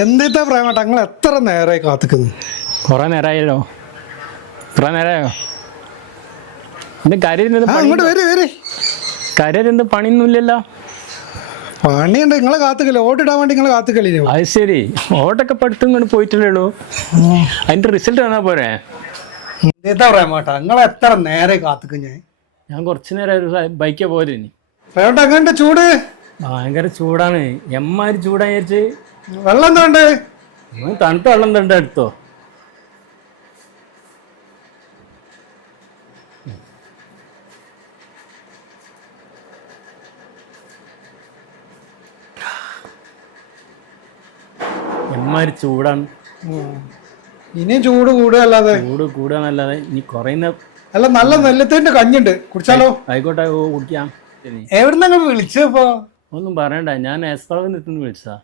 എന്താ പ്രേമേട്ടാ നിങ്ങൾ എത്ര നേരമായി കാത്തിക്കുന്നു? കുറെ നേരമായല്ലോ. കുറെ നേരമായോ? അങ്ങോട്ട് വരെ കാര്യമായിട്ട് പണിയൊന്നുമില്ലല്ലോ. പണിയുണ്ട്, നിങ്ങളെ കാത്തുക്കല്ലേ, ഓട്ടിടാൻ വേണ്ടി നിങ്ങളെ കാത്തുക്കല്ലേ. അത് ശരി, ഓട്ടൊക്കെ പഠിത്തം ഇങ്ങോട്ട് പോയിട്ടില്ലേ ഉള്ളൂ. അതിന്റെ റിസൾട്ട് വന്നാ പോരെ? എന്താ പ്രേമേട്ടാ നിങ്ങൾ എത്ര നേരമായി കാത്തുക്കും? ഞാൻ കുറച്ചു നേരം ബൈക്കാ പോയത്. ഇനി പ്രേമേട്ടാ എങ്ങനെ ചൂട്? ഭയങ്കര ചൂടാണ്. എമ്മാതിരി ചൂടായിട്ട്. വെള്ളം എന്താ ഉണ്ട്? തണുത്ത വെള്ളം എന്താ എടുത്തോ? എമ്മാതിരി ചൂടാണ്. ഇനിയും ചൂട് കൂടുകയല്ലാതെ കൂടുകയെന്നല്ലാതെ ഇനി കുറയുന്ന. അല്ല, നല്ല നെല്ലത്തിന്റെ കഞ്ഞുണ്ട്, കുടിച്ചാലോ? ആയിക്കോട്ടെ, കുടിക്കാം. എവിടുന്ന് നിങ്ങൾ വിളിച്ചപ്പോ? ഒന്നും പറയണ്ട, ഞാൻ എസ്പ്രവിൽ നിന്ന് വിളിച്ചതാ.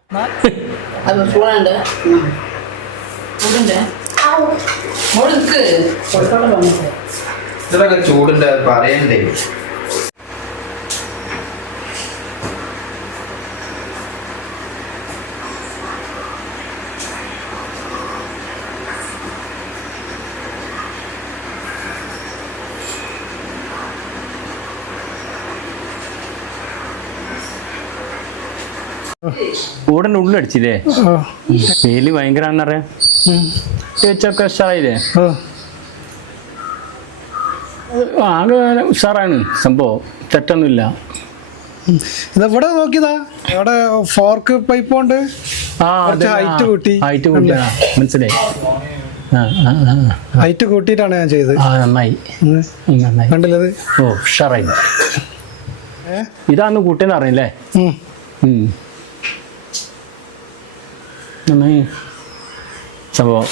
ഇതൊക്കെ ചൂടുണ്ട്, പറയണ്ടേ. കൂടന്റെ ഉള്ളടിച്ചില്ലേ? വെയില് ഭയങ്കരാന്നറിയാം. തേച്ചൊക്കെ ഉഷാറായില്ലേ? ആകെ ഉഷാറാണ് സംഭവം, തെറ്റൊന്നുമില്ല. ഇതെവിടെ നോക്കിയതാ? ഇവിടെ ഫോർക്ക് പൈപ്പ് കൊണ്ട് ഹൈറ്റ് കൂട്ടി. ഹൈറ്റ് കൂട്ടിയാ മനസ്സിലായി. ഹൈറ്റ് കൂട്ടിയിട്ടാണ് ഞാൻ ചെയ്തത്. നന്നായി നന്നായി കണ്ടില്ലത്? ഓ ഉഷാറായി. ഇതാന്ന് കൂട്ടിയെന്ന് അറിയില്ലേ? നന്നായി സംഭവം.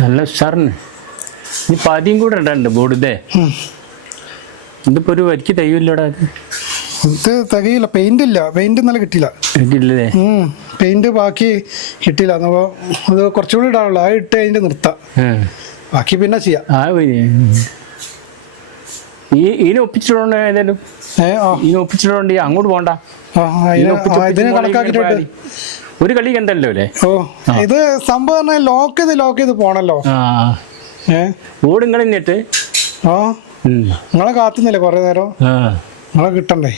നല്ല ഉഷാറിന്. ഇനി പാതിയും കൂടെ ഇടണ്ട് ബോർഡ്. ഇതേ ഇതിപ്പോ ഒരു വരിക്ക് തയ്യൂല്ലോടാ. ഇത് തികയില്ല, പെയിന്റ് ഇല്ല. പെയിന്റ് ഇന്നലെ കിട്ടിയില്ല. കിട്ടിയില്ലേ? പെയിന്റ് ബാക്കി കിട്ടിയില്ല. അപ്പൊ അത് കുറച്ചുകൂടി ഇടാനുള്ളു. അത് ഇട്ട് അതിന്റെ നിർത്താം, ബാക്കി പിന്നെ ചെയ്യാം. ഇതിനെ ഒപ്പിച്ചിട്ടുണ്ട്. ഏതായാലും ഇതിനെ ഒപ്പിച്ചിട്ടുണ്ട്, അങ്ങോട്ട് പോണ്ട. ഇതിനെ കണക്കാക്കിട്ട് ഒരു കളി കണ്ടല്ലോ അല്ലേ? ഇത് സംഭവം ലോക്ക് ചെയ്ത് പോണല്ലോ. ബോർഡ് നിങ്ങൾ തന്നെയിട്ട് നിങ്ങളെ കാത്തുന്നില്ലേ കൊറേ നേരം? നിങ്ങളെ കിട്ടണ്ടേ?